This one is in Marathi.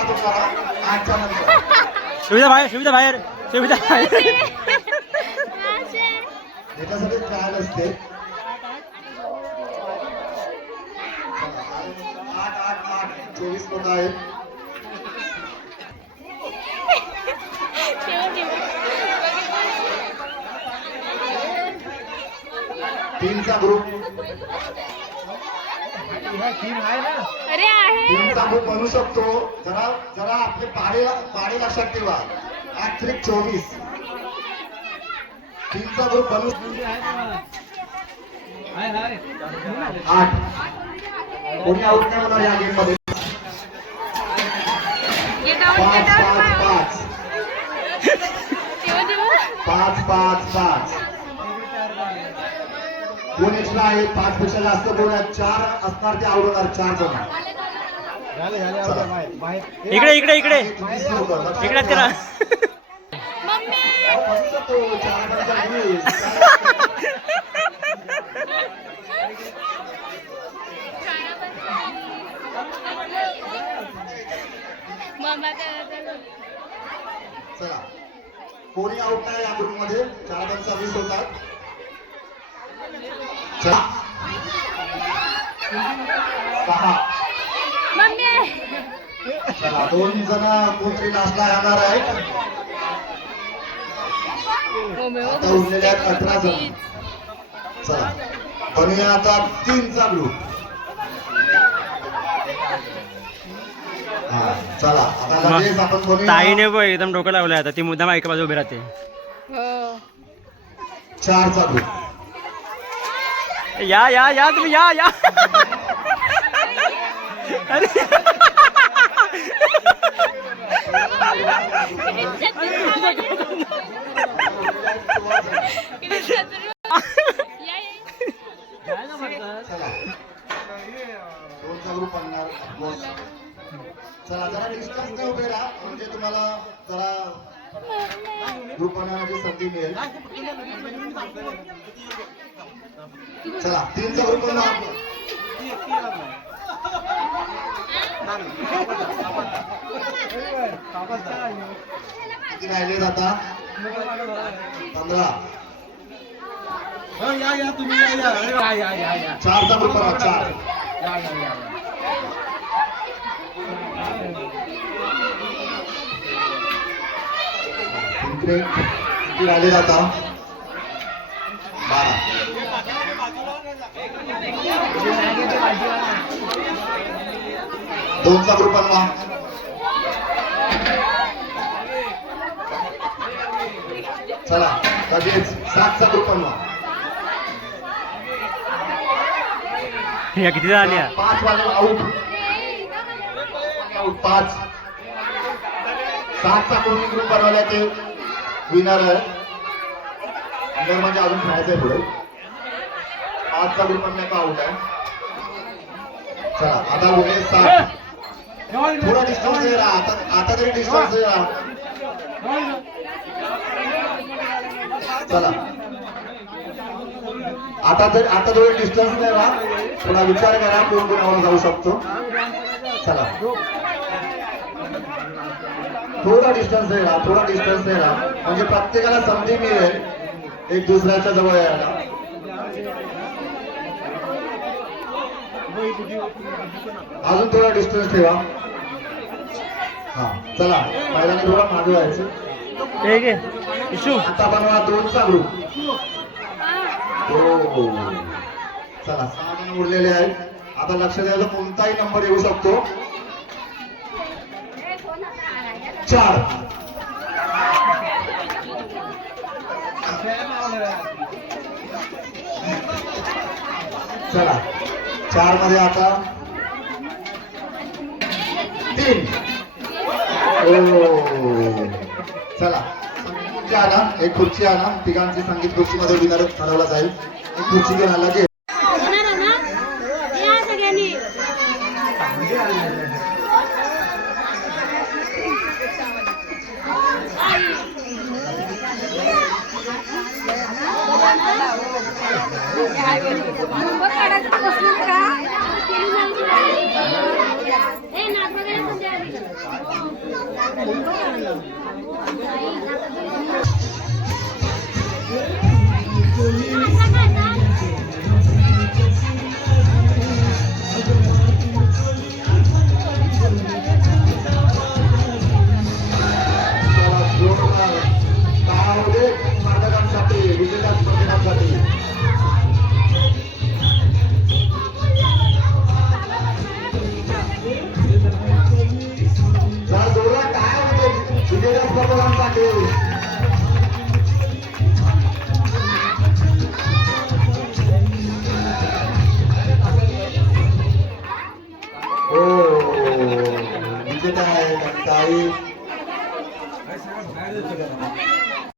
आठच्या नंतर सुविधा बाहेर याच्यासाठी ट्रायल असते. 24 लोक आहेत. टीमचा ग्रुप टीमचा ग्रुप बनू शकतो. जरा आपले पाडे लक्षात ठेवा. ऍक्च्युअली 24 टीमचा ग्रुप बनू 8. कोणी आउट नाही होणार या गेम मध्ये. 5-5-5 कोण एक्स्ट्रा आहे. 5 पेक्षा जास्त कोण आहे. 4 असणार ते आउट होणार. 4 जण इकडे करा. चला कोणी आउट नाही या ग्रुप मध्ये. 4 जण सर्व्हिस होतात. चला 6. चला 2 जण कोणतरी लास्टला राहणार आहे. आता उरलेले आहेत 18 जण. चला बनूया आता 3चा ग्रुप. चला आता लगेच आपण बनूया. ताईने बघ एकदम डोकं लावलंय आता. ती मुद्दाम एका बाजू उभी राहते. 4चा ग्रुप. या तुम्ही या अरे ग्रुप आणणार. चला जरा डिस्टन्स ने उभे राहा म्हणजे तुम्हाला जरा ग्रुप बनवण्याची संधी मिळेल. चला 3चा ग्रुप बनवा. किती राहिले आता. 15. 4चा ग्रुप बनवा. 4 किती राहिले आता. 12. 2चा ग्रुप बनवा. चला लगेच 7चा ग्रुप बनवा. किती झाल्या. 5 वाले आउट. 5. 7चा कोणी ग्रुप बनवला ते विनर आहे. म्हणजे अजून खेळायचंय पुढे. 5चा ग्रुप बनण्याचा आउट आहे. चला आता उरले 7. थोडा डिस्टन्स दे रहा. आता तरी डिस्टन्स दे रहा. चला आता थोडे डिस्टन्स दे रहा. थोडा विचार करा कोण कोणावर जाऊ शकतो. चला थोडा डिस्टन्स दे रहा. म्हणजे प्रत्येकाला संधी मिळेल एक दुसऱ्याच्या जवळ यायला. अजून थोडा डिस्टन्स ठेवा. हा चला पहिल्यांदा थोडा मागे व्हायचं. आता बनवा 2चा ग्रुप. चला 6 जण उरलेले आहेत. आता लक्ष द्यायला कोणताही नंबर येऊ शकतो. 4. चला 4 मध्ये आता 3. चला आणा. एक खुर्ची आणा. तिघांची संगीत खुर्चीमध्ये विनर ठरवला जाईल. एक खुर्ची घेऊन आला की आहे